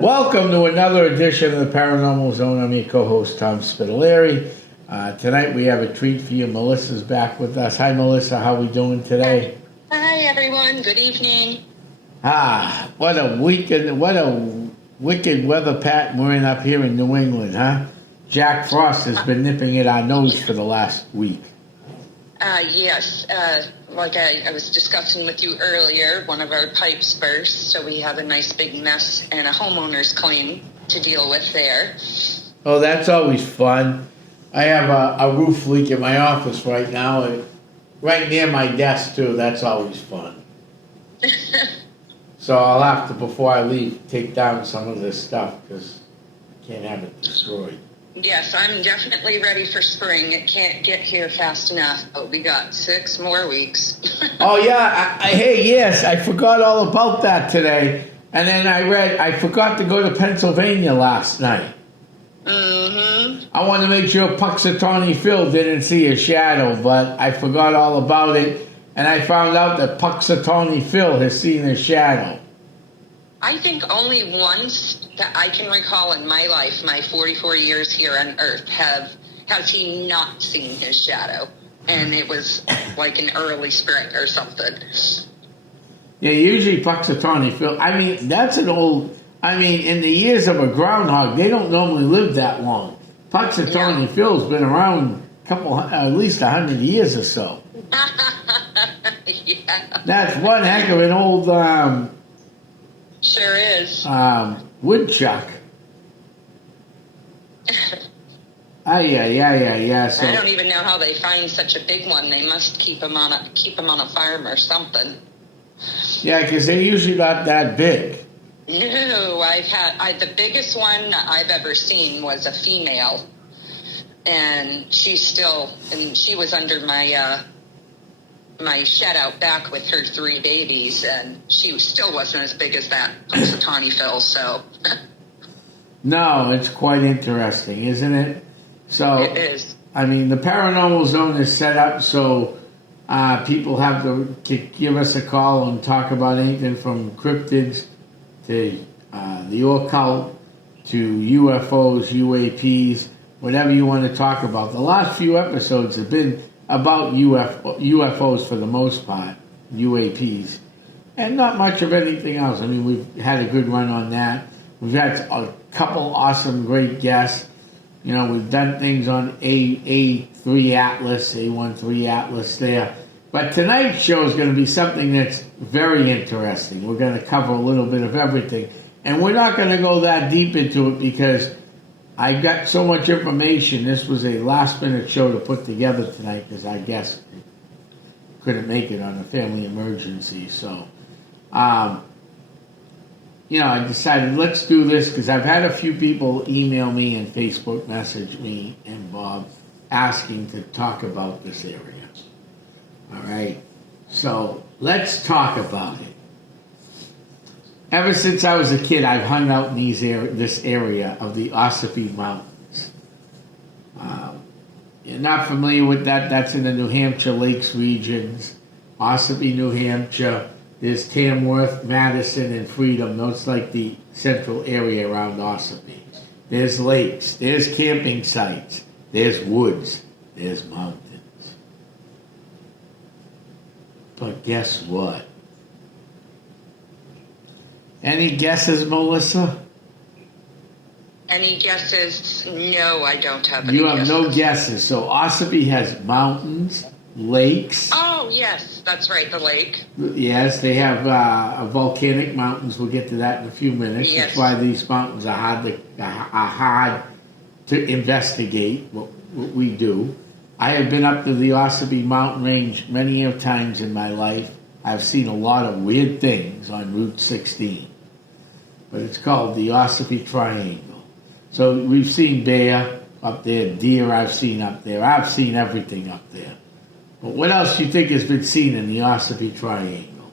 Welcome to another edition of the Paranormal Zone. I'm your co-host, Tom Spitalere. Tonight we have a treat for you. Melissa's back with us. Hi, Melissa. How are we doing today? Hi, everyone. Good evening. What a wicked weather pattern we're in up here in New England, huh? Jack Frost has been nipping at our nose for the last week. Yes. Like I was discussing with you earlier, one of our pipes burst, so we have a nice big mess and a homeowner's claim to deal with there. Oh, that's always fun. I have a roof leak in my office right now, and right near my desk, too. That's always fun. So I'll have to, before I leave, take down some of this stuff because I can't have it destroyed. Yes, I'm definitely ready for spring. It can't get here fast enough, but we got 6 more weeks. Oh, yeah. Hey, yes, I forgot all about that today. And then I forgot to go to Pennsylvania last night. Mm-hmm. I want to make sure Puxatawny Phil didn't see a shadow, but I forgot all about it. And I found out that Puxatawny Phil has seen a shadow. I think only once that I can recall in my life, my 44 years here on Earth, has he not seen his shadow. And it was like an early spring or something. Yeah, usually Puxatawny Phil, I mean, that's an old, in the years of a groundhog, they don't normally live that long. Puxatawny Phil's been around at least 100 years or so. Yeah. That's one heck of an old, Sure is. woodchuck. Yeah. So I don't even know how they find such a big one. They must keep them on a farm or something. yeah, because they're usually not that big. No, the biggest one I've ever seen was a female, and she was under my my shed out back with her 3 babies, and she still wasn't as big as that Punxsutawney Phil. So. No, it's quite interesting, isn't it? So It is. The Paranormal Zone is set up so people have to give us a call and talk about anything from cryptids to the occult to UFOs, UAPs, whatever you want to talk about. The last few episodes have been about UFOs for the most part, UAPs, and not much of anything else. We've had a good run on that. We've had a couple awesome, great guests. We've done things on A3 Atlas, A13 Atlas there. But tonight's show is going to be something that's very interesting. We're going to cover a little bit of everything. And we're not going to go that deep into it because I got so much information. This was a last-minute show to put together tonight because I guess couldn't make it on a family emergency. So, I decided let's do this because I've had a few people email me and Facebook message me and Bob asking to talk about this area. All right, so let's talk about it. Ever since I was a kid, I've hung out in this area of the Ossipee Mountains. You're not familiar with that? That's in the New Hampshire Lakes regions. Ossipee, New Hampshire. There's Tamworth, Madison, and Freedom. Those like the central area around Ossipee. There's lakes. There's camping sites. There's woods. There's mountains. But guess what? Any guesses, Melissa? Any guesses? No, I don't have any You have guesses. no guesses. So Ossipee has mountains, lakes. Oh, yes, that's right, the lake. Yes, they have volcanic mountains. We'll get to that in a few minutes. Yes. That's why these mountains are hard to investigate, what we do. I have been up to the Ossipee mountain range many times in my life. I've seen a lot of weird things on Route 16. But it's called the Ossipee Triangle. So we've seen bear up there, deer I've seen up there. I've seen everything up there. But what else do you think has been seen in the Ossipee Triangle?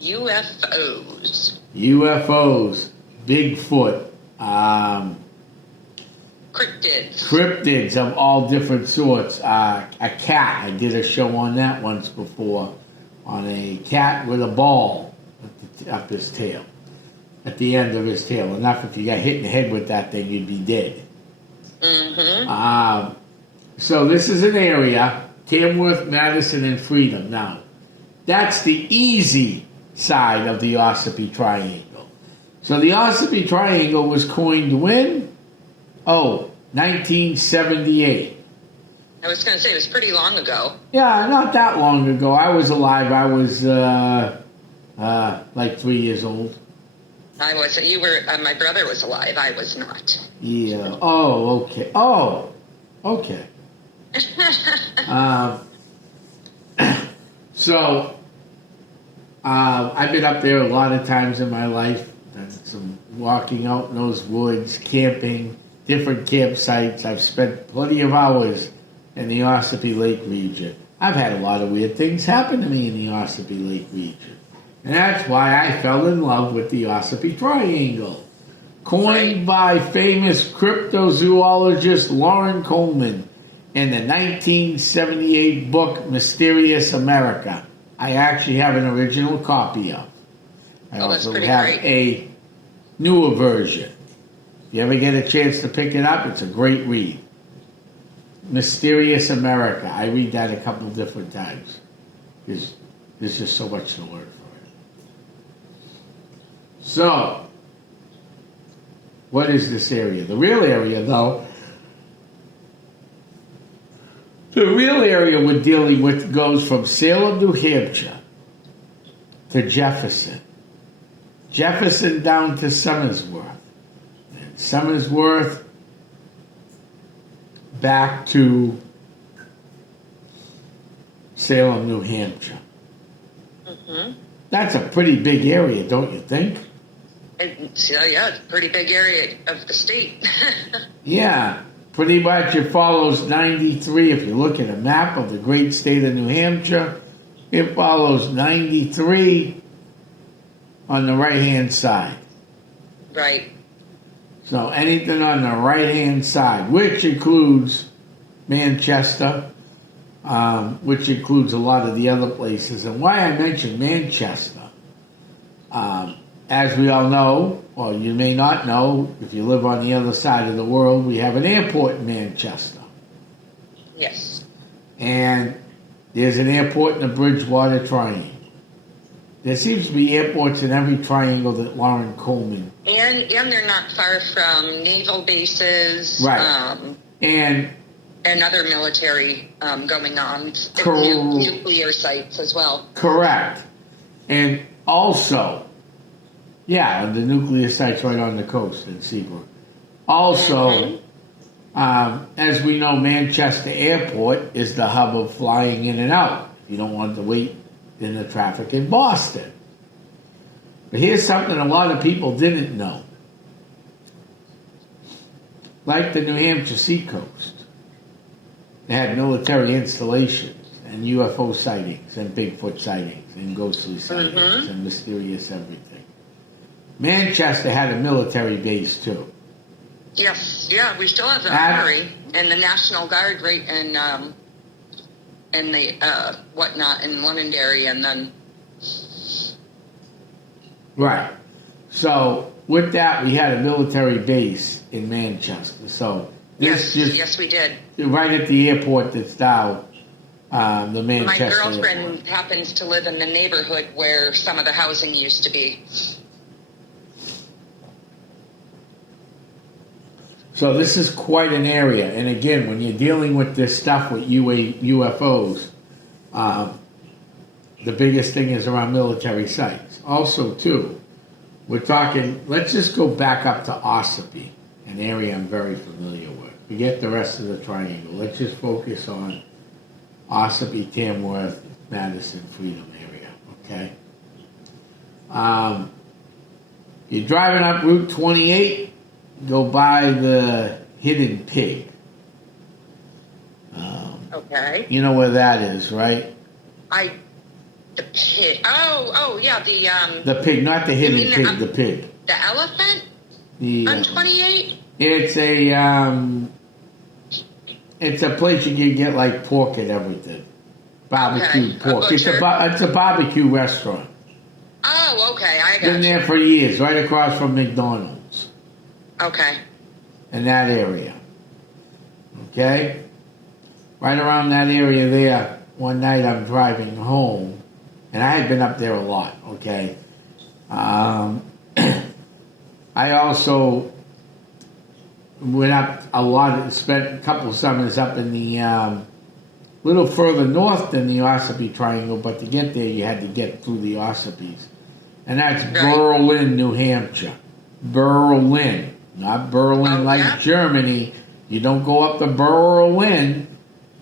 UFOs. UFOs, Bigfoot, Cryptids. Cryptids of all different sorts. A cat. I did a show on that once before, on a cat with a ball up his tail, at the end of his tail. Enough if you got hit in the head with that thing, you'd be dead. Mm-hmm. So this is an area, Tamworth, Madison, and Freedom. Now, that's the easy side of the Ossipee Triangle. So the Ossipee Triangle was coined when? 1978. I was going to say, it was pretty long ago. Yeah, not that long ago. I was alive. I was like 3 years old. I was. You were. My brother was alive. I was not. Yeah. Oh, okay. Oh, okay. So, I've been up there a lot of times in my life. Done some walking out in those woods, camping, different campsites. I've spent plenty of hours in the Ossipee Lake region. I've had a lot of weird things happen to me in the Ossipee Lake region. And that's why I fell in love with the Ossipee Triangle. Coined by famous cryptozoologist Lauren Coleman in the 1978 book Mysterious America. I actually have an original copy of. I also have a newer version. If you ever get a chance to pick it up, it's a great read. Mysterious America. I read that a couple different times. There's just so much to learn from it. So, what is this area? The real area, though, we're dealing with goes from Salem, New Hampshire to Jefferson. Jefferson down to Somersworth. And Somersworth back to Salem, New Hampshire. Mm-hmm. That's a pretty big area, don't you think? Yeah, it's a pretty big area of the state. Yeah, pretty much it follows 93. If you look at a map of the great state of New Hampshire, it follows 93 on the right-hand side. Right. So anything on the right-hand side, which includes Manchester, which includes a lot of the other places. And why I mentioned Manchester, as we all know, or you may not know, if you live on the other side of the world, we have an airport in Manchester. Yes. And there's an airport in the Bridgewater Triangle. There seems to be airports in every triangle that Lauren Coleman. And they're not far from naval bases. Right. And other military going on. Nuclear sites as well. Correct. And also, yeah, the nuclear sites right on the coast in Seabrook. Also, as we know, Manchester Airport is the hub of flying in and out. You don't want to wait in the traffic in Boston. But here's something a lot of people didn't know. Like the New Hampshire seacoast, they had military installations and UFO sightings and Bigfoot sightings and ghostly sightings and mysterious everything. Manchester had a military base too. Yes, yeah, we still have the Armory and the National Guard right in the whatnot in Londonderry, and then right. So with that, we had a military base in Manchester. So this yes, we did. Right at the airport that's now the Manchester. My girlfriend airport happens to live in the neighborhood where some of the housing used to be. So this is quite an area. And again, when you're dealing with this stuff with UFOs, the biggest thing is around military sites. Also, too, we're talking, let's just go back up to Ossipee, an area I'm very familiar with. Forget the rest of the triangle. Let's just focus on Ossipee, Tamworth, Madison, Freedom area, okay? You're driving up Route 28, go by the Hidden Pig. Okay. You know where that is, right? The pig. Oh, yeah, the pig, not the Hidden Pig, the pig. The elephant? The, on 28? It's a place you can get like pork and everything, barbecue Okay. pork. It's a barbecue restaurant. Oh, okay. I got Been there for years, right across from McDonald's. Okay. In that area. Okay? Right around that area there, one night I'm driving home, and I had been up there a lot, okay? I also went up a lot, spent a couple of summers up in the little further north than the Ossipee Triangle, but to get there you had to get through the Ossapees. And that's Berlin, New Hampshire. Berlin, not Berlin like Germany. You don't go up to Berlin,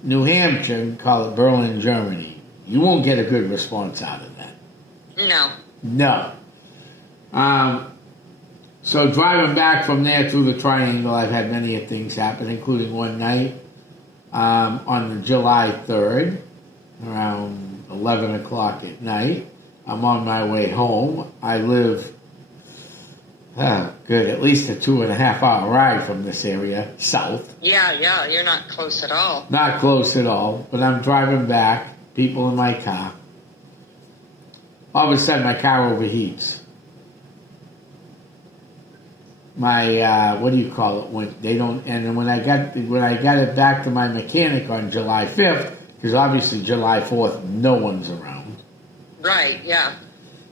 New Hampshire, and call it Berlin, Germany. You won't get a good response out of that. No. So driving back from there through the Triangle, I've had many things happen, including one night on July 3rd, around 11 o'clock at night. I'm on my way home. I live, at least a 2.5 hour ride from this area, south. Yeah, you're not close at all. Not close at all, but I'm driving back, people in my car. All of a sudden, my car overheats. My, what do you call it? When they don't, and when I got it back to my mechanic on July 5th, because obviously July 4th, no one's around. Right, yeah.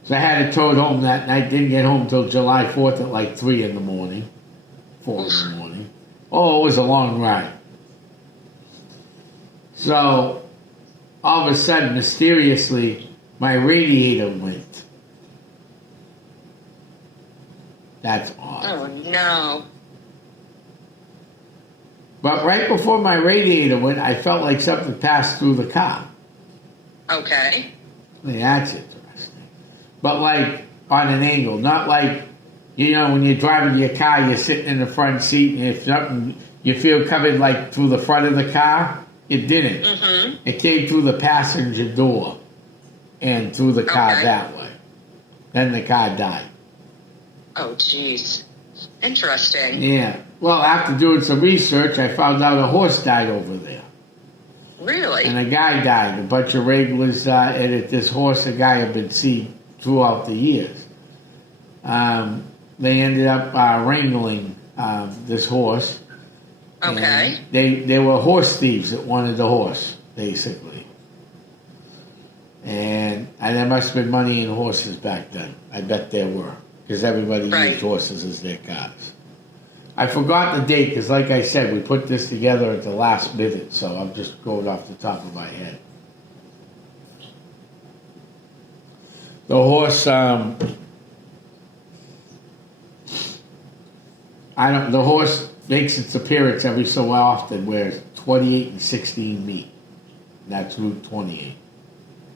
So I had it towed home that night, didn't get home until July 4th at like 3 in the morning, 4 in the morning. Oh, it was a long ride. So, all of a sudden, mysteriously, my radiator went. That's odd. Oh, no. But right before my radiator went, I felt like something passed through the car. Okay. That's interesting. But like on an angle, not like, when you're driving your car, you're sitting in the front seat, and if something, you feel covered like through the front of the car. It didn't. Mm-hmm. It came through the passenger door and through the car that way. Then the car died. Oh, jeez. Interesting. Yeah. Well, after doing some research, I found out a horse died over there. Really? And a guy died. A bunch of regulars at this horse, a guy had been seen throughout the years. They ended up wrangling this horse. Okay. They were horse thieves that wanted the horse, basically. And there must have been money in horses back then. I bet there were. Because everybody used horses as their cars. I forgot the date because, like I said, we put this together at the last minute, so I'm just going off the top of my head. The horse, the horse makes its appearance every so often where it's 28 and 16 meet. That's Route 28.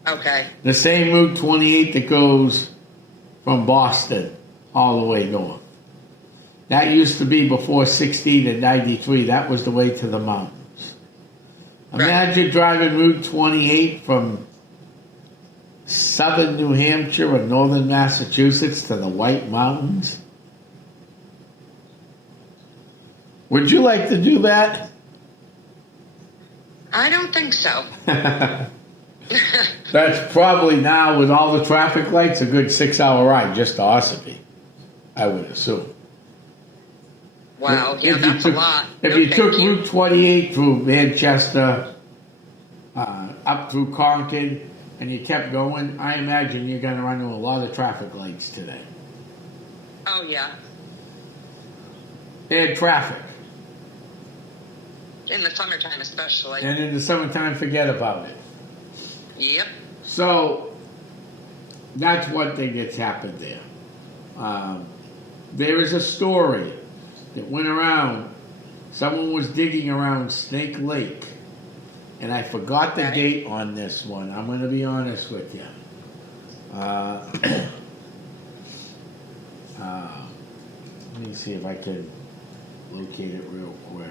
Okay. The same Route 28 that goes from Boston all the way north. That used to be before 16 and 93. That was the way to the mountains. Imagine driving Route 28 from southern New Hampshire or northern Massachusetts to the White Mountains. Would you like to do that? I don't think so. That's probably now, with all the traffic lights, a good 6-hour ride just to Ossipee, I would assume. Wow, yeah, that's a lot. If you took Route 28 through Manchester, up through Concord, and you kept going, I imagine you're going to run into a lot of traffic lights today. Oh, yeah. And traffic. In the summertime especially. And in the summertime, forget about it. Yep. So, that's one thing that's happened there. There is a story that went around. Someone was digging around Snake Lake. And I forgot the date on this one. I'm going to be honest with you. Let me see if I can locate it real quick.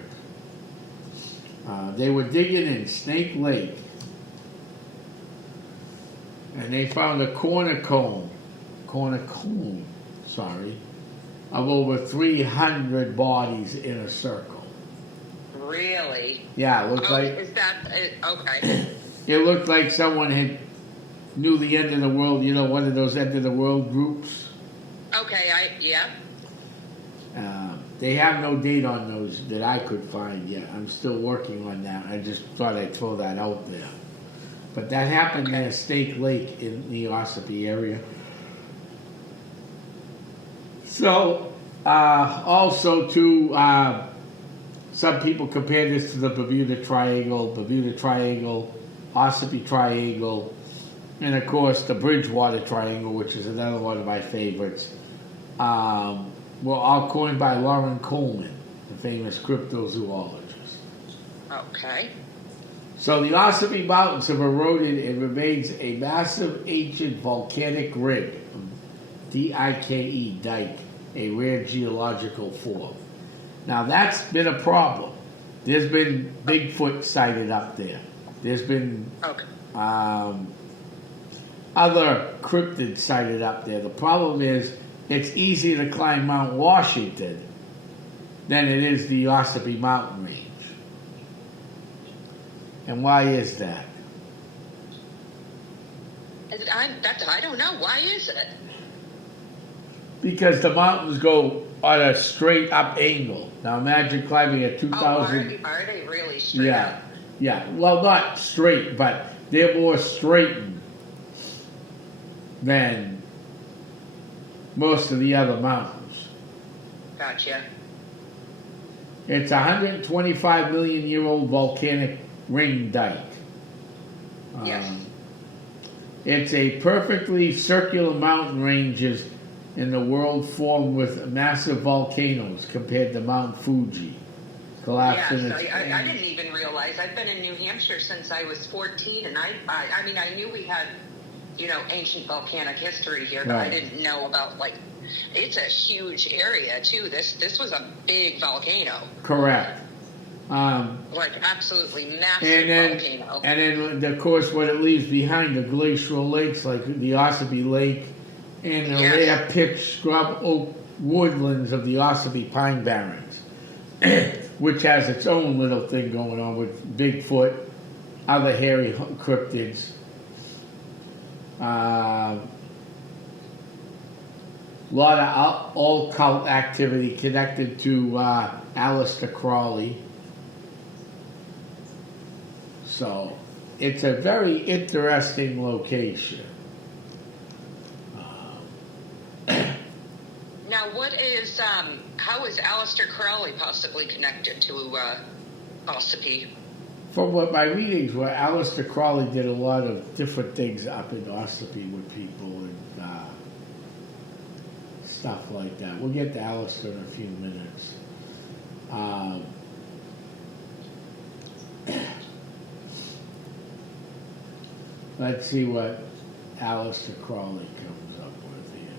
They were digging in Snake Lake. And they found a corner cone, of over 300 bodies in a circle. Really? Yeah, it looked like Is that okay? it looked like someone had knew the end of the world. You know, one of those end of the world groups. Okay, yeah. They have no date on those that I could find yet. I'm still working on that. I just thought I'd throw that out there. But that happened Okay. near Stake Lake in the Ossipee area. So, also too, some people compare this to the Bermuda Triangle, Ossipee Triangle, and of course the Bridgewater Triangle, which is another one of my favorites. Were all coined by Lauren Coleman, the famous cryptozoologist. Okay. So the Ossipee Mountains have eroded and remains a massive ancient volcanic rig, D-I-K-E, dike, a rare geological form. Now that's been a problem. There's been Bigfoot sighted up there. There's been other cryptids sighted up there. The problem is it's easier to climb Mount Washington than it is the Ossipee mountain range. And why is that? I don't know. Why is it? Because the mountains go on a straight up angle. Now imagine climbing a 2,000... Are they really straight up? Yeah. Well, not straight, but they're more straightened than most of the other mountains. Gotcha. It's a 125 million year old volcanic ring dike. Yes. It's a perfectly circular mountain ranges in the world formed with massive volcanoes compared to Mount Fuji. Collapsed in its... I didn't even realize. I've been in New Hampshire since I was 14, and I knew we had, ancient volcanic history here, but I didn't know about, it's a huge area, too. This was a big volcano. Correct. Absolutely massive volcano. And then, of course, what it leaves behind, the glacial lakes, like the Ossipee Lake, and the rare pitch scrub oak woodlands of the Ossipee Pine Barrens, which has its own little thing going on with Bigfoot, other hairy cryptids. A lot of occult activity connected to Aleister Crowley. So it's a very interesting location. Now, how is Aleister Crowley possibly connected to Ossipee? From what my readings were, Aleister Crowley did a lot of different things up in Ossipee with people and stuff like that. We'll get to Aleister in a few minutes. Let's see what Aleister Crowley comes up with here.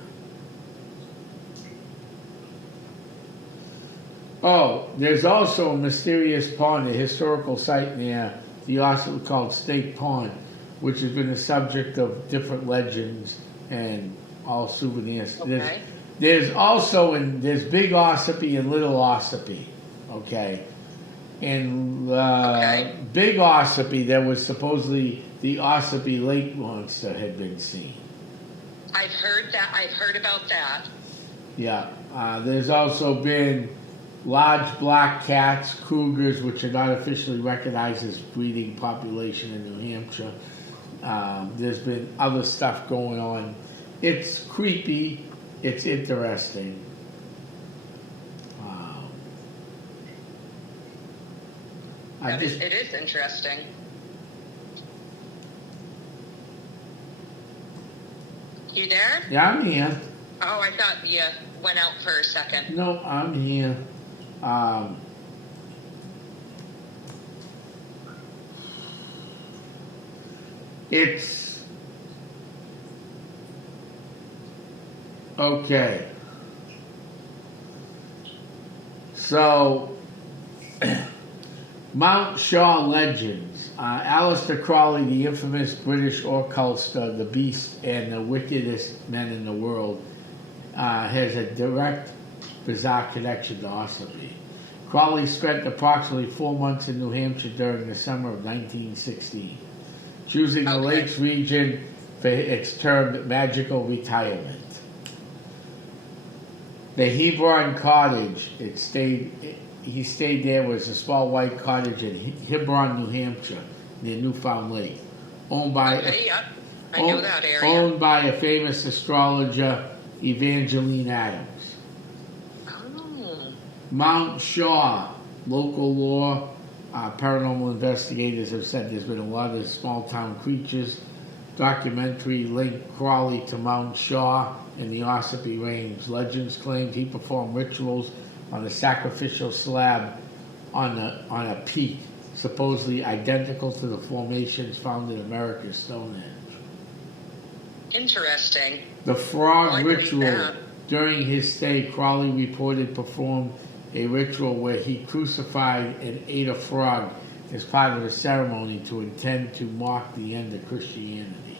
Oh, there's also a mysterious pond, a historical site near the Ossipee called Snake Pond, which has been the subject of different legends and all souvenirs. Okay. There's Big Ossipee and Little Ossipee, okay? In Big Ossipee, there was supposedly the Ossipee Lake monster had been seen. I've heard about that. Yeah. There's also been large black cats, cougars, which are not officially recognized as breeding population in New Hampshire. There's been other stuff going on. It's creepy. It's interesting. It is interesting. You there? Yeah, I'm here. Oh, I thought you went out for a second. No, I'm here. It's okay. So, Mount Shaw legends. Aleister Crowley, the infamous British occulter, the beast and the wickedest men in the world, has a direct bizarre connection to Ossipee. Crawley spent approximately 4 months in New Hampshire during the summer of 1916, choosing the Lakes region for its termed magical retirement. The Hebron Cottage, he stayed there, was a small white cottage in Hebron, New Hampshire, near Newfound Lake, owned by I know that area. Owned by a famous astrologer, Evangeline Adams. Oh. Mount Shaw, local lore, paranormal investigators have said there's been a lot of small town creatures. Documentary linked Crawley to Mount Shaw in the Ossipee Range. Legends claimed he performed rituals on a sacrificial slab on a peak, supposedly identical to the formations found in America's Stonehenge. Interesting. The frog read ritual. that. During his stay, Crawley reported performed a ritual where he crucified and ate a frog as part of a ceremony to intend to mark the end of Christianity.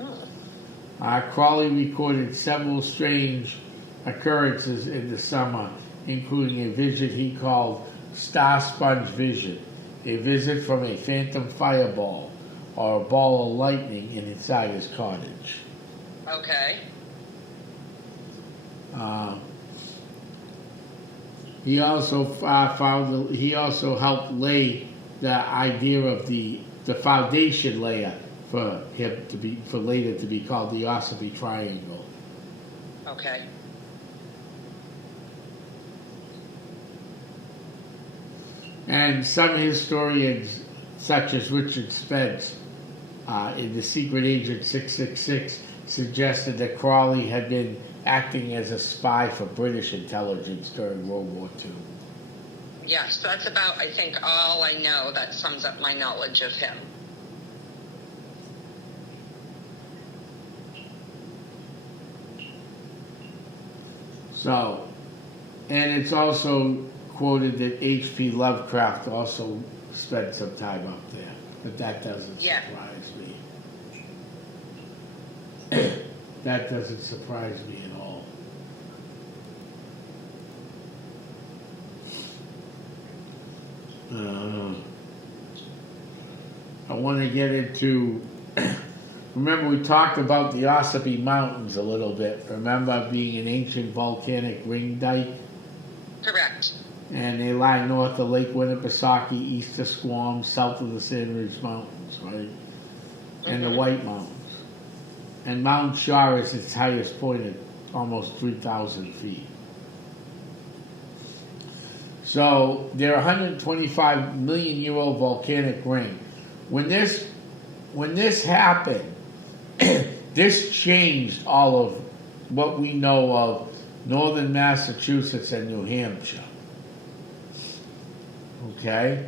Oh. Crawley recorded several strange occurrences in the summer, including a vision he called Star Sponge Vision, a visit from a phantom fireball or a ball of lightning inside his cottage. Okay. He also he also helped lay the idea of the foundation layer for him for later to be called the Ossipee Triangle. Okay. And some historians, such as Richard Spence, in The Secret Agent 666, suggested that Crawley had been acting as a spy for British intelligence during World War II. Yes, that's about, I think, all I know that sums up my knowledge of him. So, and it's also quoted that H.P. Lovecraft also spent some time up there, but that doesn't surprise me. That doesn't surprise me at all. I want to get into. Remember, we talked about the Ossipee Mountains a little bit. Remember, being an ancient volcanic ring dike? Correct. And they lie north of Lake Winnipesaukee, east of Squam, south of the Sand Ridge Mountains, right? And the White Mountains. And Mount Shaw is its highest point at almost 3,000 feet. So they're a 125 million year old volcanic ring. When this happened, this changed all of what we know of northern Massachusetts and New Hampshire. Okay?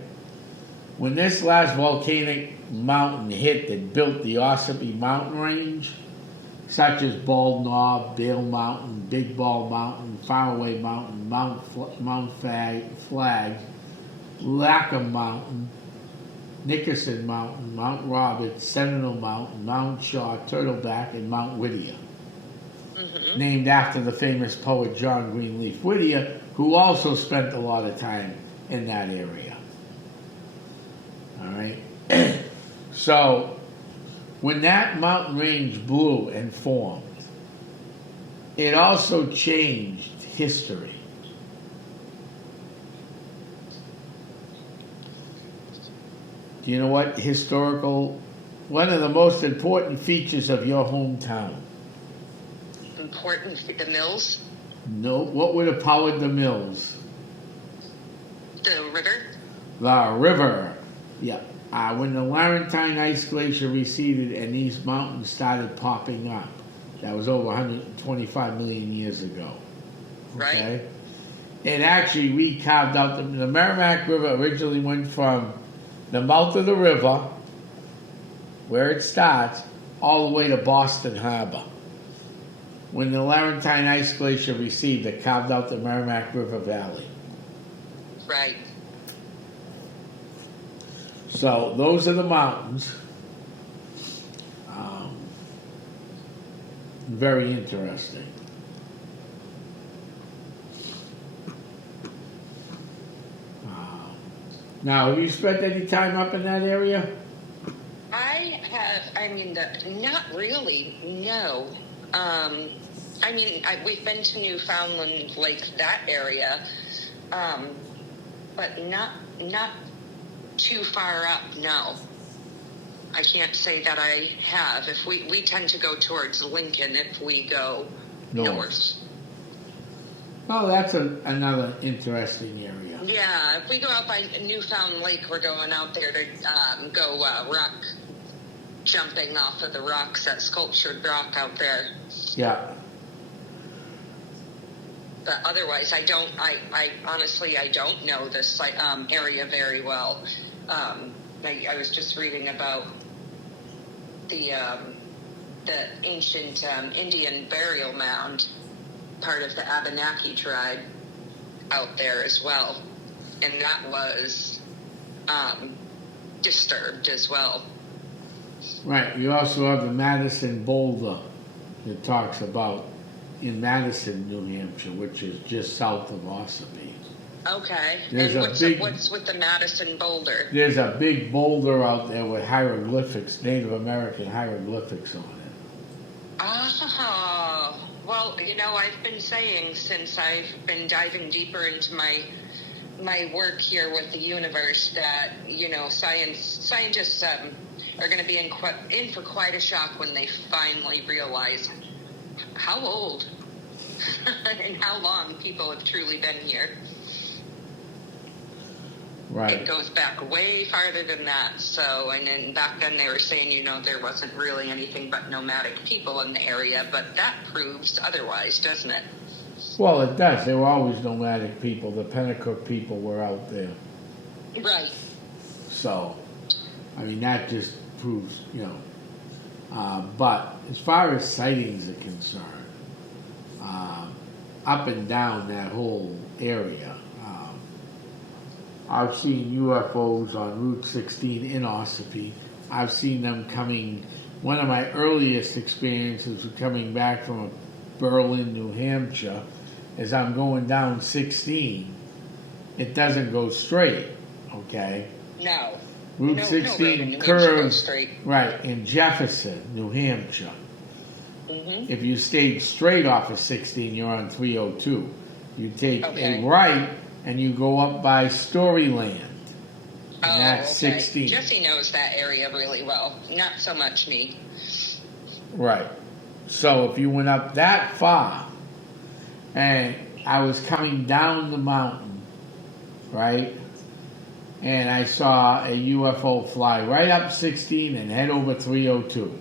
When this last volcanic mountain hit that built the Ossipee mountain range, such as Bald Knob, Bale Mountain, Big Ball Mountain, Faraway Mountain, Mount Flag, Lackham Mountain, Nickerson Mountain, Mount Roberts, Sentinel Mountain, Mount Shaw, Turtleback, and Mount Whittier. Mm-hmm. Named after the famous poet John Greenleaf Whittier, who also spent a lot of time in that area. All right? So, when that mountain range blew and formed, it also changed history. Do you know what one of the most important features of your hometown? The mills? No, what would have powered the mills? The river? The river, yeah. When the Laurentine Ice Glacier receded and these mountains started popping up, that was over 125 million years ago. Okay? Right. And actually, we carved out the Merrimack River originally went from the mouth of the river, where it starts, all the way to Boston Harbor. When the Laurentine Ice Glacier receded, it carved out the Merrimack River Valley. Right. So those are the mountains. Very interesting. Now, have you spent any time up in that area? Not really, no. We've been to Newfoundland, like that area, but not too far up, no. I can't say that I have. If we tend to go towards Lincoln if we go north. Oh, that's another interesting area. Yeah, if we go out by Newfound Lake, we're going out there to go rock jumping off of the rocks, that sculptured rock out there. Yeah. But otherwise, I honestly don't know this area very well. I was just reading about the ancient Indian burial mound, part of the Abenaki tribe out there as well, and that was disturbed as well. Right. You also have the Madison Boulder that talks about in Madison, New Hampshire, which is just south of Ossipee. Okay. There's and what's with the Madison Boulder? There's a big boulder out there with hieroglyphics, Native American hieroglyphics on it. Oh, well, I've been saying since I've been diving deeper into my work here with the universe that, scientists are going to be in for quite a shock when they finally realize how old and how long people have truly been here. Right. It goes back way farther than that. So, and then back then they were saying, there wasn't really anything but nomadic people in the area, but that proves otherwise, doesn't it? Well, it does. There were always nomadic people. The Pennacook people were out there. Right. So, that just proves, but as far as sightings are concerned, up and down that whole area, I've seen UFOs on Route 16 in Ossipee. I've seen them coming. One of my earliest experiences was coming back from Berlin, New Hampshire. As I'm going down 16, it doesn't go straight, okay? No. Route 16 curves right in Jefferson, New Hampshire. Mm-hmm. If you stayed straight off of 16, you're on 302. You take a right and you go up by Storyland. And that's 16. Jesse knows that area really well. Not so much me. Right. So if you went up that far, and I was coming down the mountain, right? And I saw a UFO fly right up 16 and head over 302.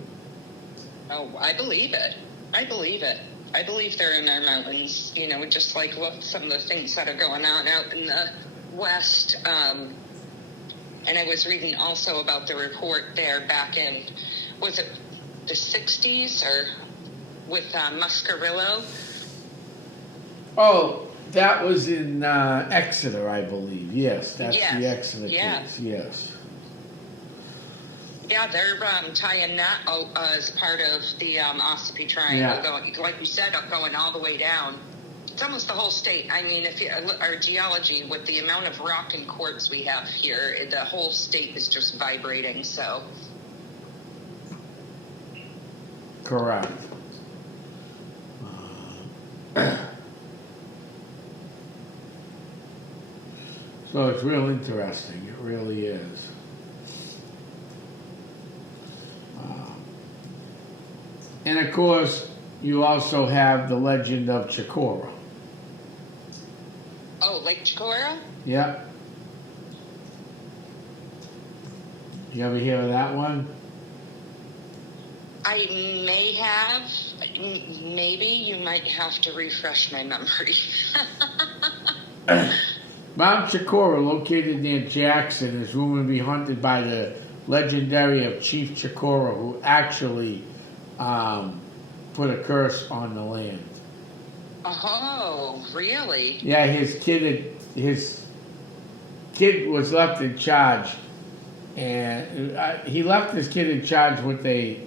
Oh, I believe it. I believe they're in our mountains, just like some of the things that are going on out in the west. And I was reading also about the report there back in, was it the 60s or with Muscarillo? Oh, that was in Exeter, I believe. Yes, that's the Exeter case. Yes. Yeah, they're tying that as part of the Ossipee Triangle, going, like you said, going all the way down. It's almost the whole state. If you our geology, with the amount of rock and quartz we have here, the whole state is just vibrating. So. Correct. So it's real interesting. It really is. And of course, you also have the legend of Chikora. Oh, Lake Chikora? Yep. You ever hear of that one? I may have. Maybe you might have to refresh my memory. Mount Chikora, located near Jackson, is rumored to be haunted by the legendary of Chief Chikora, who actually put a curse on the land. Oh, really? Yeah, his kid was left in charge, and he left his kid in charge with a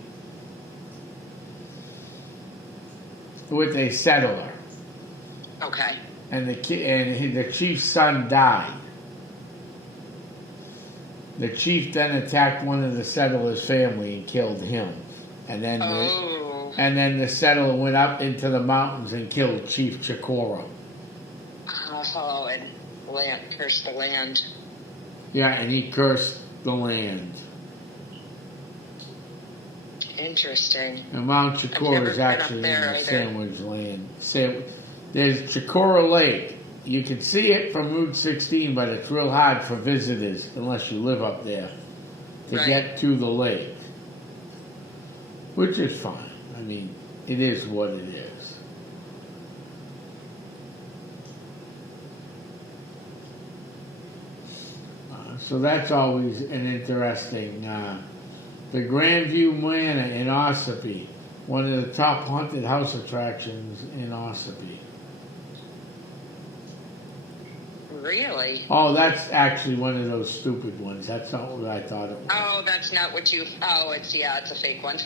settler. Okay. And the chief's son died. The chief then attacked one of the settlers' family and killed him. And then the settler went up into the mountains and killed Chief Chikora. Oh, and cursed the land. Yeah, and he cursed the land. Interesting. And Mount Chikora is actually in the Sandwich land. There's Chikora Lake. You can see it from Route 16, but it's real hard for visitors, unless you live up there, to get to the lake. Which is fine. I mean, it is what it is. So that's always an interesting... the Grandview Manor in Ossipee, one of the top haunted house attractions in Ossipee. Really? Oh, that's actually one of those stupid ones. That's not what I thought it was. Oh, that's not what you... Oh, it's a fake one.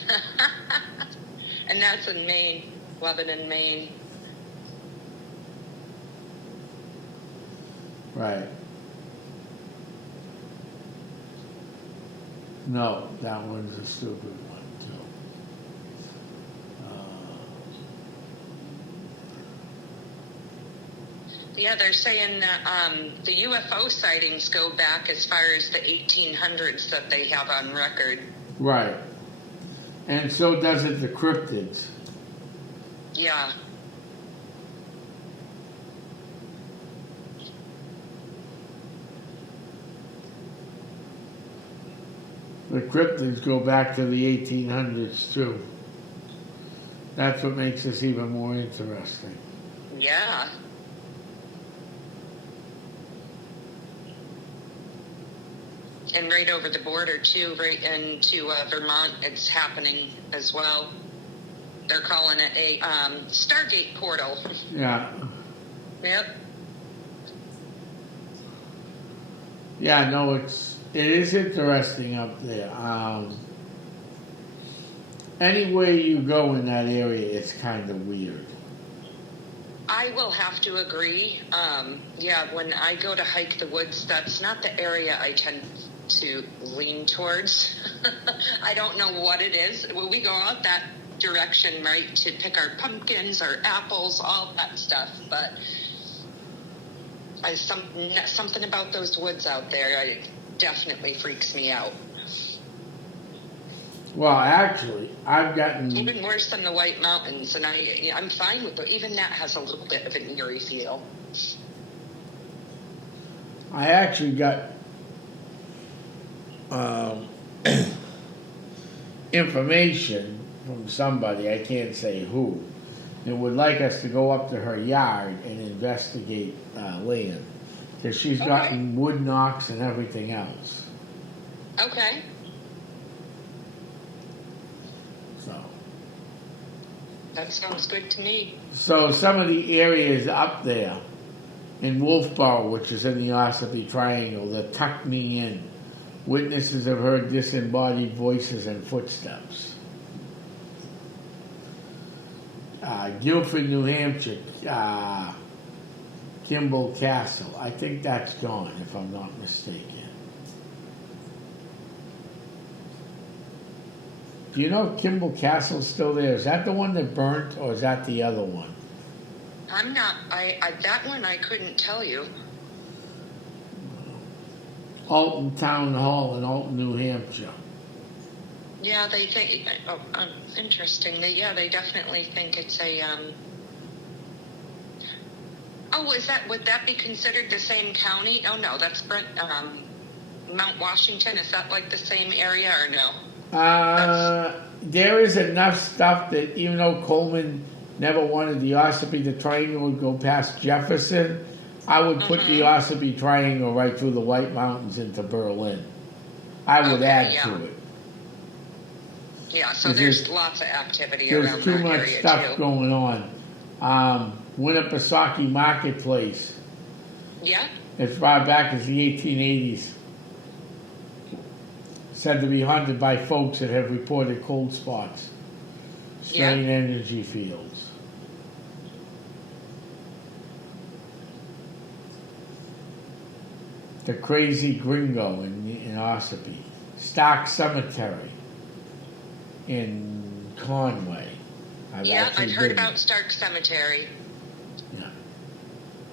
And that's in Maine, Lebanon, Maine. Right. No, that one's a stupid one, too. Yeah, they're saying that the UFO sightings go back as far as the 1800s that they have on record. Right. And so does it the cryptids. Yeah. The cryptids go back to the 1800s, too. That's what makes this even more interesting. Yeah. And right over the border, too, right into Vermont, it's happening as well. They're calling it a Stargate portal. Yeah. Yep. Yeah, no, it is interesting up there. Any way you go in that area, it's kind of weird. I will have to agree. Yeah, when I go to hike the woods, that's not the area I tend to lean towards. I don't know what it is. Well, we go out that direction, right, to pick our pumpkins, our apples, all that stuff, but something about those woods out there, it definitely freaks me out. Well, actually, I've gotten... Even worse than the White Mountains, and I'm fine with it. Even that has a little bit of an eerie feel. I actually got information from somebody, I can't say who, that would like us to go up to her yard and investigate land. Because she's gotten wood knocks and everything else. Okay. So. That sounds good to me. So some of the areas up there in Wolfboro, which is in the Ossipee Triangle, that tucked me in. Witnesses have heard disembodied voices and footsteps. Guilford, New Hampshire, Kimball Castle. I think that's gone, if I'm not mistaken. Do you know Kimball Castle's still there? Is that the one that burnt, or is that the other one? I'm not. That one I couldn't tell you. Alton Town Hall in Alton, New Hampshire. Yeah, they think. Interesting. They definitely think it's a. Oh, would that be considered the same county? Oh no, that's Mount Washington. Is that like the same area or no? There is enough stuff that even though Coleman never wanted the Ossipee, the triangle would go past Jefferson, I would put the Ossipee Triangle right through the White Mountains into Berlin. I would add to it. Yeah, so there's lots of activity around that area, too much stuff going on. Winnipesaukee Marketplace. Yeah? As far back as the 1880s. Said to be haunted by folks that have reported cold spots. Strain energy fields. the Crazy Gringo in Ossipee, Stark Cemetery in Conway. I've heard about Stark Cemetery. Yeah.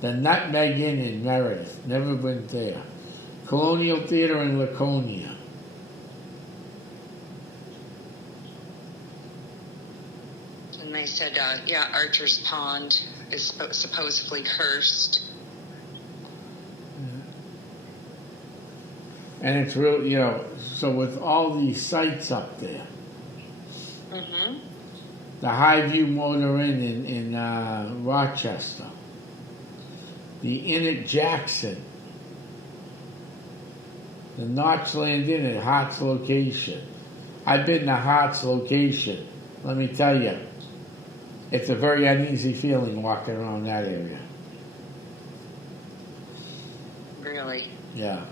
The Nutmeg Inn in Meredith, never been there. Colonial Theater in Laconia. And they said, Archer's Pond is supposedly cursed. And it's real, so with all these sites up there, Mm-hmm. the Highview Motor Inn in Rochester, the Inn at Jackson, the Notchland Inn at Hart's Location. I've been to Hart's Location. Let me tell you, it's a very uneasy feeling walking around that area. Really? Yeah.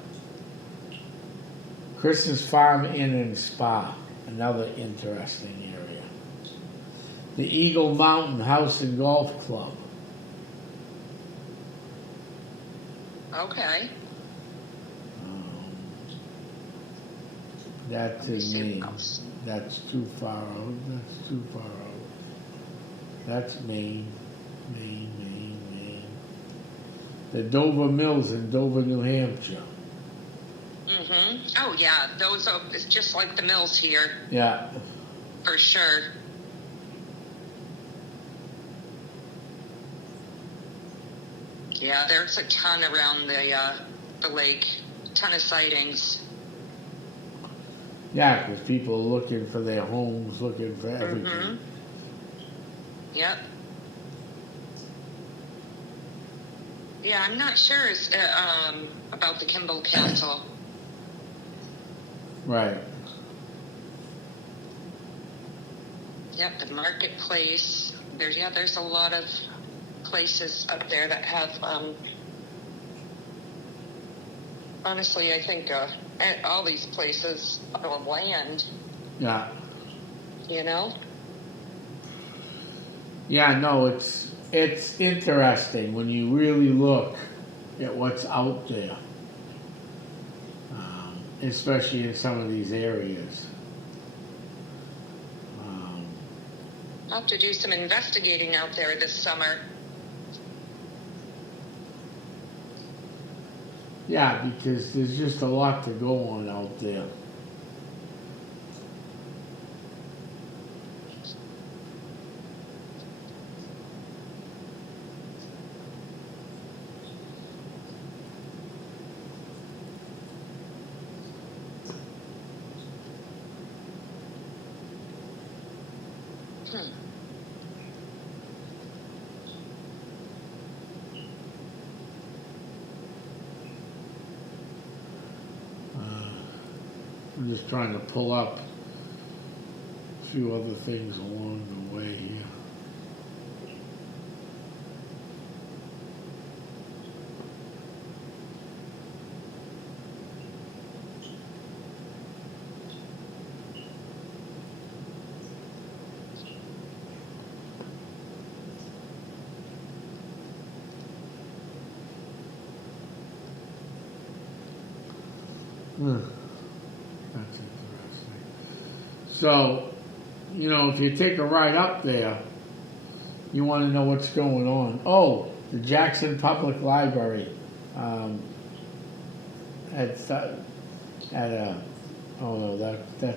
Chris's Farm Inn and Spa, another interesting area. The Eagle Mountain House and Golf Club. Okay. That's in Maine. That's too far out. That's too far out. That's Maine. Maine. The Dover Mills in Dover, New Hampshire. Mm-hmm. Oh, yeah. Those are, it's just like the mills here. Yeah. For sure. Yeah, there's a ton around the lake. A ton of sightings. Yeah, because people are looking for their homes, looking for everything. Mm-hmm. Yep. Yeah, I'm not sure about the Kimball Castle. Right. Yep, the marketplace. There's a lot of places up there that have. Honestly, I think all these places of land. Yeah. Yeah, no, it's interesting when you really look at what's out there, especially in some of these areas. I'll have to do some investigating out there this summer. Yeah, because there's just a lot to go on out there. I'm just trying to pull up a few other things along the way here. That's interesting. So, if you take a ride up there, you want to know what's going on. Oh, the Jackson Public Library that's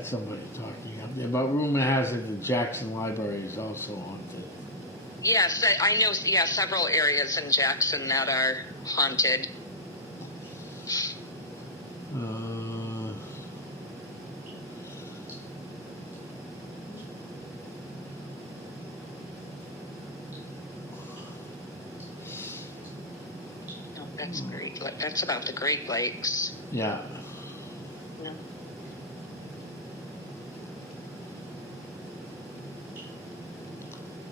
somebody talking up there. But rumor has it the Jackson Library is also haunted. Yes, I know. Yeah, several areas in Jackson that are haunted. That's great. That's about the Great Lakes. Yeah. No.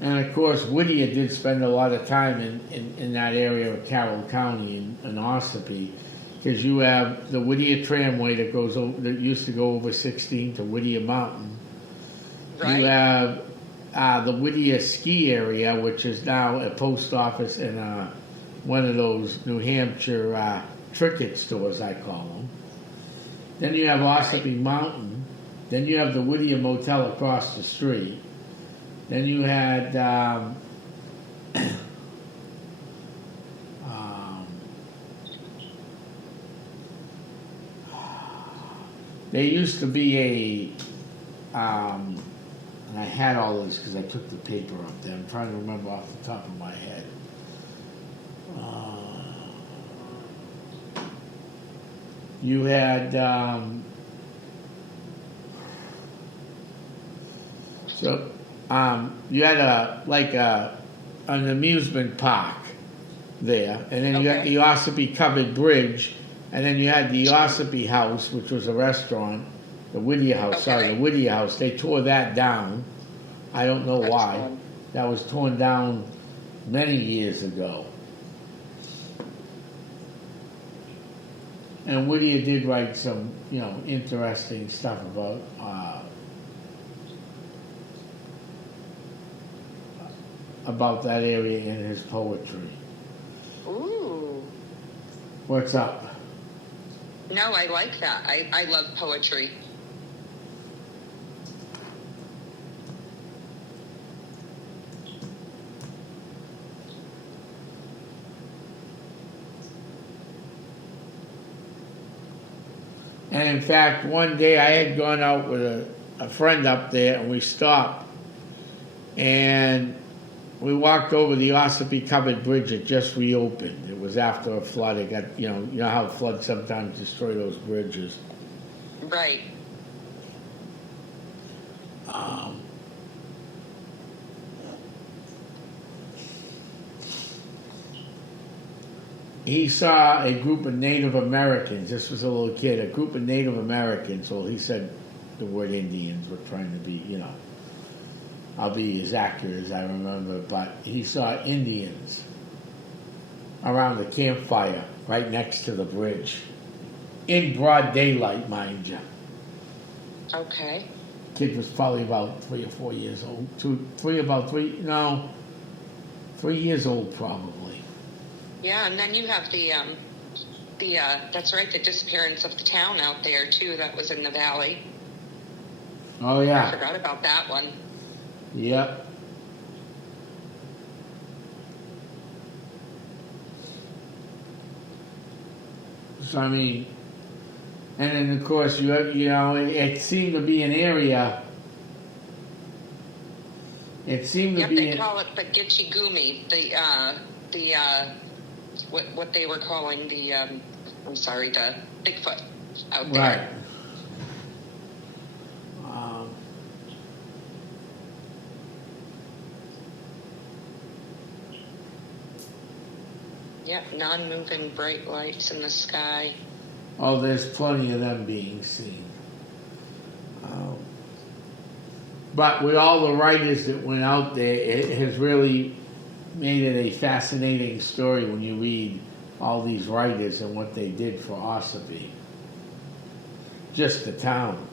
And of course, Whittier did spend a lot of time in that area of Carroll County in Ossipee, because you have the Whittier Tramway that used to go over 16 to Whittier Mountain. Right. You have the Whittier Ski Area, which is now a post office and one of those New Hampshire Tricket stores, I call them. Then you have Ossipee Mountain. Then you have the Whittier Motel across the street. Then you had there used to be and I had all this because I took the paper up there. I'm trying to remember off the top of my head. You had you had an amusement park there, and then you had the Ossipee Covered Bridge, and then you had the Ossipee House, which was a restaurant, the Whittier House. Sorry, the Whittier House. They tore that down. I don't know why. That was torn down many years ago. And Whittier did write some, interesting stuff about that area in his poetry. Ooh. What's up? No, I like that. I love poetry. And in fact, one day I had gone out with a friend up there, and we stopped, and we walked over the Ossipee Covered Bridge. It just reopened. It was after a flood. It got, you know how floods sometimes destroy those bridges. Right. He saw a group of Native Americans. This was a little kid. A group of Native Americans. Well, he said the word Indians. Were trying to be, I'll be as accurate as I remember, but he saw Indians around the campfire right next to the bridge. In broad daylight, mind you. Okay. Kid was probably about 3 or 4 years old. 3 years old probably. Yeah, and then you have the that's right, the disappearance of the town out there too. That was in the valley. Oh yeah. I forgot about that one. Yep. So I mean, and then of course it seemed to be an area. It seemed to be. They call it the Gitche Gumi. The what they were calling the the Bigfoot out there. Right. Yep, non-moving bright lights in the sky. Oh, there's plenty of them being seen. But with all the writers that went out there, it has really made it a fascinating story when you read all these writers and what they did for Ossipee. Just the town,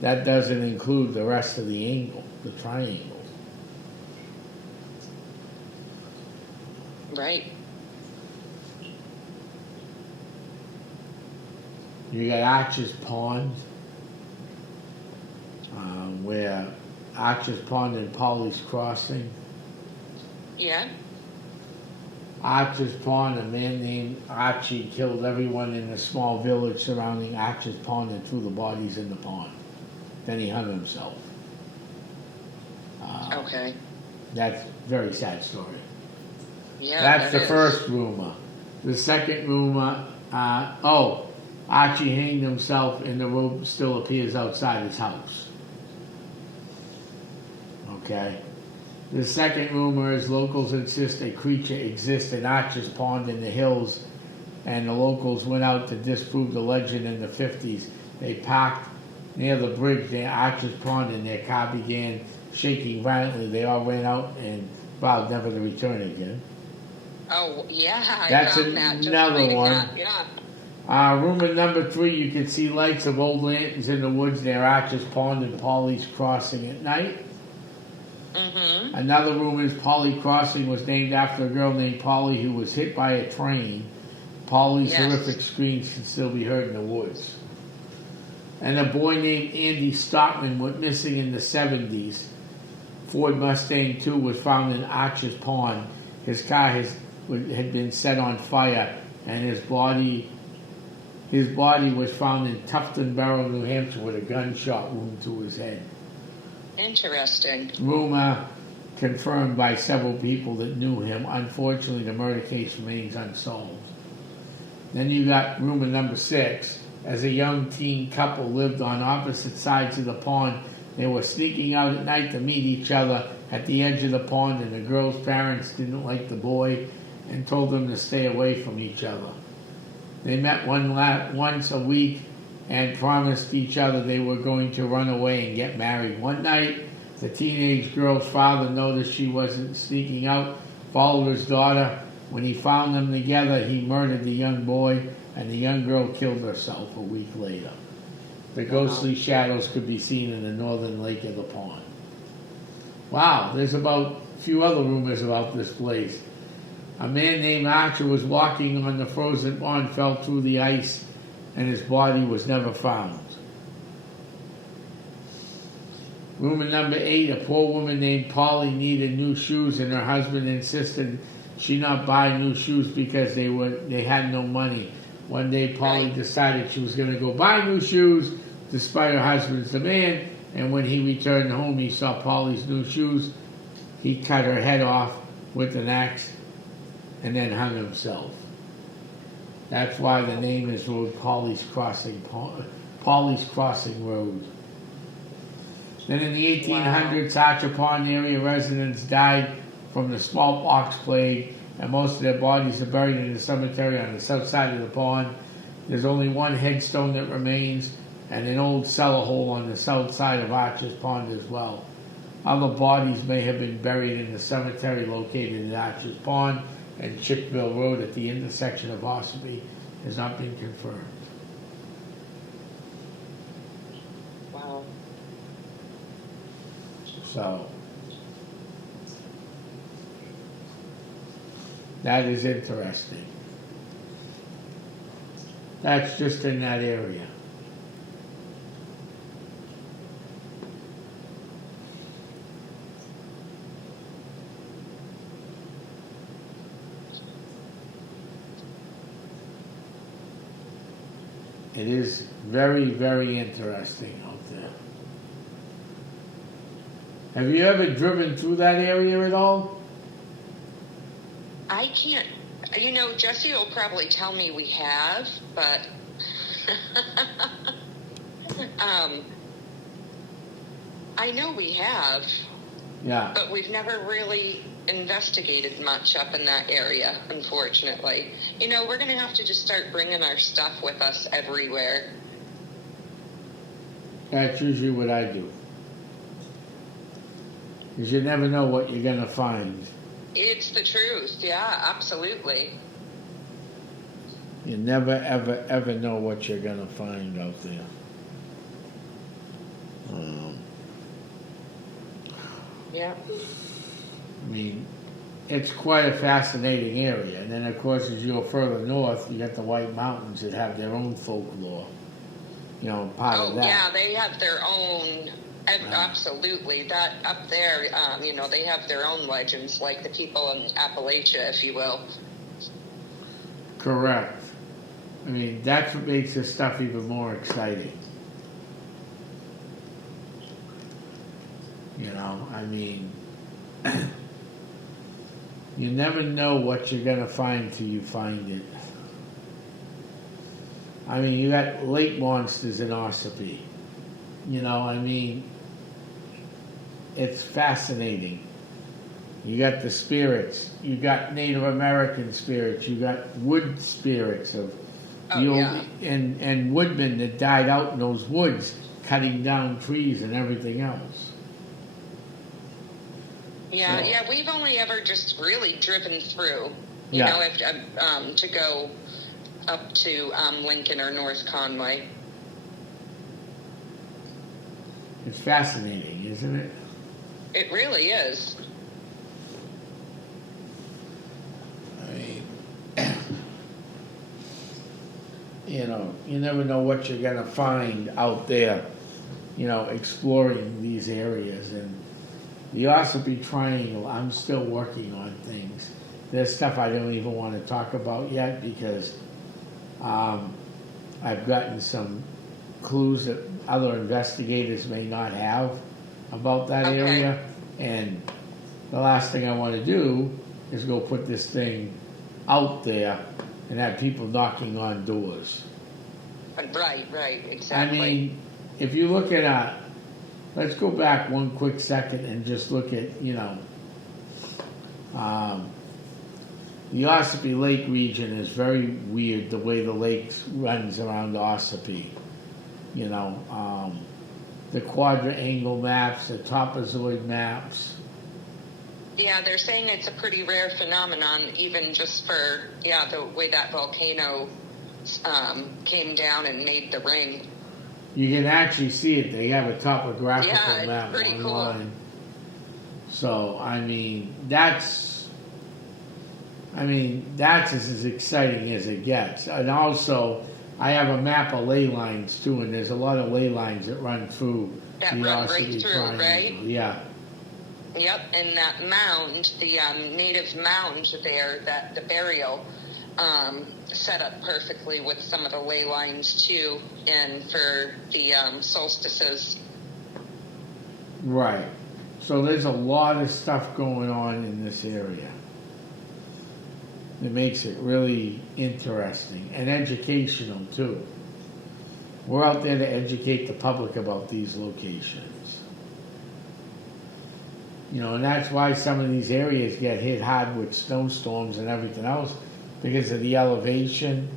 That doesn't include the rest of the triangle. Right. You got Archer's Pond, where Archer's Pond and Polly's Crossing. Yeah. Archer's Pond, a man named Archie killed everyone in a small village surrounding Archer's Pond and threw the bodies in the pond. Then he hung himself. Okay. That's a very sad story. Yeah. That's the first rumor. The second rumor, Archie hanged himself and the rope still appears outside his house. Okay. The second rumor is locals insist a creature exists in Archer's Pond in the hills, and the locals went out to disprove the legend in the 50s. They parked near the bridge near Archer's Pond and their car began shaking violently. They all ran out and vowed never to return again. Oh, yeah. That's found that. Just another reading one. That. Yeah. Rumor number 3, you can see lights of old lanterns in the woods near Archer's Pond and Polly's Crossing at night. Mm-hmm. Another rumor is Polly Crossing was named after a girl named Polly who was hit by a train. Polly's horrific screams can still be heard in the woods. And a boy named Andy Stockman went missing in the 70s. Ford Mustang 2 was found in Archer's Pond. His car had been set on fire, and his body was found in Tufton Barrow, New Hampshire, with a gunshot wound to his head. Interesting. Rumor confirmed by several people that knew him. Unfortunately, the murder case remains unsolved. Then you got rumor number 6. As a young teen couple lived on opposite sides of the pond, they were sneaking out at night to meet each other at the edge of the pond, and the girl's parents didn't like the boy and told them to stay away from each other. They met once a week and promised each other they were going to run away and get married. One night, the teenage girl's father noticed she wasn't sneaking out, followed his daughter. When he found them together, he murdered the young boy, and the young girl killed herself a week later. The ghostly shadows could be seen in the northern lake of the pond. Wow, there's about a few other rumors about this place. A man named Archer was walking on the frozen pond, fell through the ice, and his body was never found. Rumor number 8, a poor woman named Polly needed new shoes, and her husband insisted she not buy new shoes because they had no money. One day, Polly decided she was going to go buy new shoes despite her husband's demand, and when he returned home, he saw Polly's new shoes. He cut her head off with an axe and then hung himself. That's why the name is Road Polly's Crossing Road. Then in the 1800s, Archer Pond area residents died from the smallpox plague, and most of their bodies are buried in the cemetery on the south side of the pond. There's only one headstone that remains, and an old cellar hole on the south side of Archer's Pond as well. Other bodies may have been buried in the cemetery located at Archer's Pond and Chickville Road at the intersection of Ossipee. Has not been confirmed. Wow. So, that is interesting. That's just in that area. It is very, very interesting out there. Have you ever driven through that area at all? I can't, Jesse will probably tell me we have, but I know we have. Yeah. But we've never really investigated much up in that area, unfortunately. We're going to have to just start bringing our stuff with us everywhere. That's usually what I do. Because you never know what you're going to find. It's the truth. Yeah, absolutely. You never, ever, ever know what you're going to find out there. Yeah. I mean, it's quite a fascinating area. And then, of course, as you go further north, you got the White Mountains that have their own folklore. Part of that. Oh, yeah, they have their own, absolutely. That up there, they have their own legends, like the people in Appalachia, if you will. Correct. I mean, that's what makes this stuff even more exciting. You never know what you're going to find till you find it. I mean, you got lake monsters in Ossipee. It's fascinating. You got the spirits. You got Native American spirits. You got wood spirits of the old and woodmen that died out in those woods, cutting down trees and everything else. Yeah, we've only ever just really driven through, to go up to Lincoln or North Conway. It's fascinating, isn't it? It really is. I mean, you never know what you're gonna find out there, exploring these areas. And the Ossipee Triangle, I'm still working on things. There's stuff I don't even want to talk about yet because I've gotten some clues that other investigators may not have about that area. And the last thing I want to do is go put this thing out there and have people knocking on doors. Right, exactly. I mean, if you look at let's go back one quick second and just look at, the Ossipee Lake region is very weird, the way the lake runs around Ossipee. The quadrangle maps, the topozoid maps. Yeah, they're saying it's a pretty rare phenomenon, even just for, the way that volcano came down and made the ring. You can actually see it. They have a topographical map pretty online. cool. So, that's as exciting as it gets. And also, I have a map of ley lines too, and there's a lot of ley lines that run through That the run right Ossipee through, Triangle. right? Yeah. Yep, and that mound, the native mound there, that the burial, set up perfectly with some of the ley lines too, and for the solstices. Right. So there's a lot of stuff going on in this area. It makes it really interesting and educational too. We're out there to educate the public about these locations. And that's why some of these areas get hit hard with snowstorms and everything else, because of the elevation.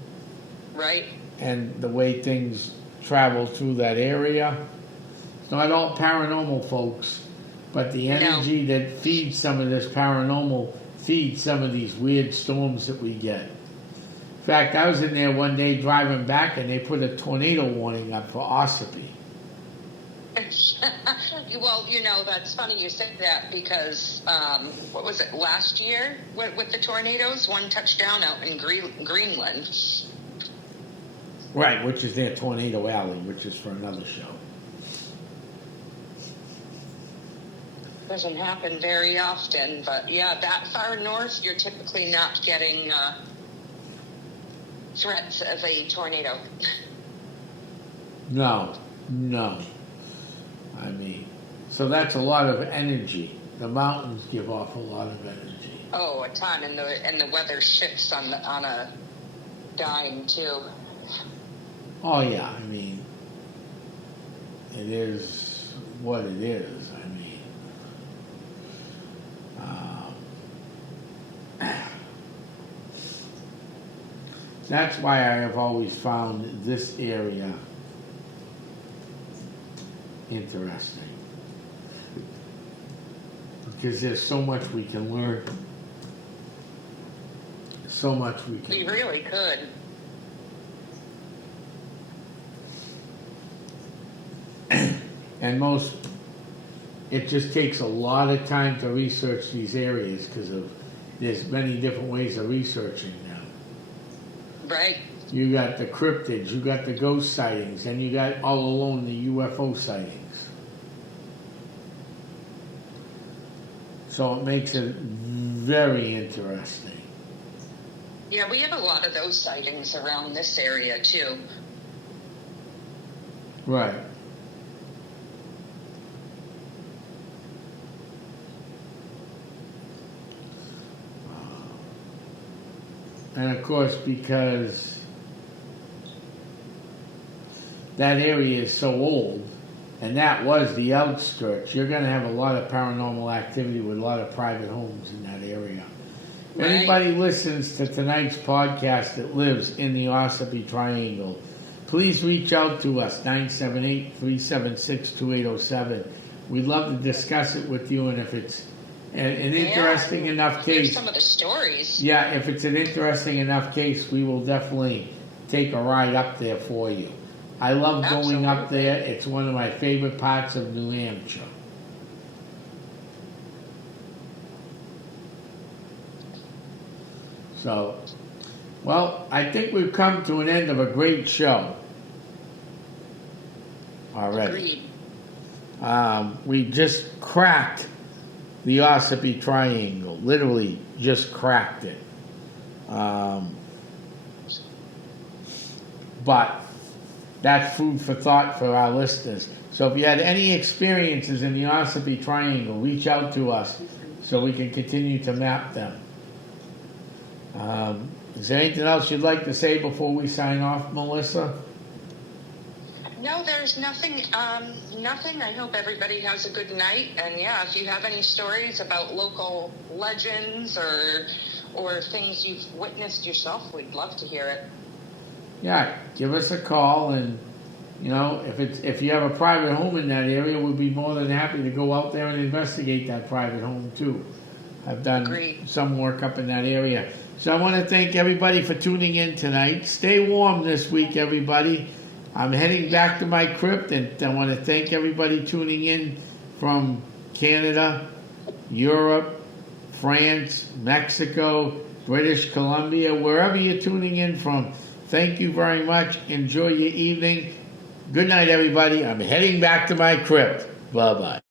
Right. And the way things travel through that area. It's not all paranormal, folks, but the energy that feeds some of this paranormal feeds some of these weird storms that we get. In fact, I was in there one day driving back and they put a tornado warning up for Ossipee. Well, that's funny you said that because, what was it, last year with the tornadoes? One touchdown out in Greenland. Right, which is their Tornado Alley, which is for another show. Doesn't happen very often, but that far north, you're typically not getting threats of a tornado. No. So that's a lot of energy. The mountains give off a lot of energy. Oh, a ton, and the weather shifts on a dime too. Oh yeah, it is what it is. That's why I have always found this area interesting. Because there's so much we can learn. So much we can We really could. And it just takes a lot of time to research these areas because there's many different ways of researching them. Right. You got the cryptids, you got the ghost sightings, and you got all alone the UFO sightings. So it makes it very interesting. Yeah, we have a lot of those sightings around this area too. Right. And of course, because that area is so old, and that was the outskirts, you're going to have a lot of paranormal activity with a lot of private homes in that area. If anybody listens to tonight's podcast that lives in the Ossipee Triangle, please reach out to us, 978-376-2807. We'd love to discuss it with you, and if it's an interesting enough case. Some of the stories. Yeah, if it's an interesting enough case, we will definitely take a ride up there for you. I love going up there. It's one of my favorite parts of New Hampshire. So, well, I think we've come to an end of a great show already. Agreed. We just cracked the Ossipee Triangle, literally just cracked it. But that's food for thought for our listeners. So if you had any experiences in the Ossipee Triangle, reach out to us so we can continue to map them. Is there anything else you'd like to say before we sign off, Melissa? No, there's nothing. Nothing. I hope everybody has a good night. And yeah, if you have any stories about local legends or things you've witnessed yourself, we'd love to hear it. Yeah, give us a call, and if you have a private home in that area, we'd be more than happy to go out there and investigate that private home too. I've done Agreed. some work up in that area. So I want to thank everybody for tuning in tonight. Stay warm this week, everybody. I'm heading back to my crypt, and I want to thank everybody tuning in from Canada, Europe, France, Mexico, British Columbia, wherever you're tuning in from. Thank you very much. Enjoy your evening. Good night, everybody. I'm heading back to my crypt. Bye-bye.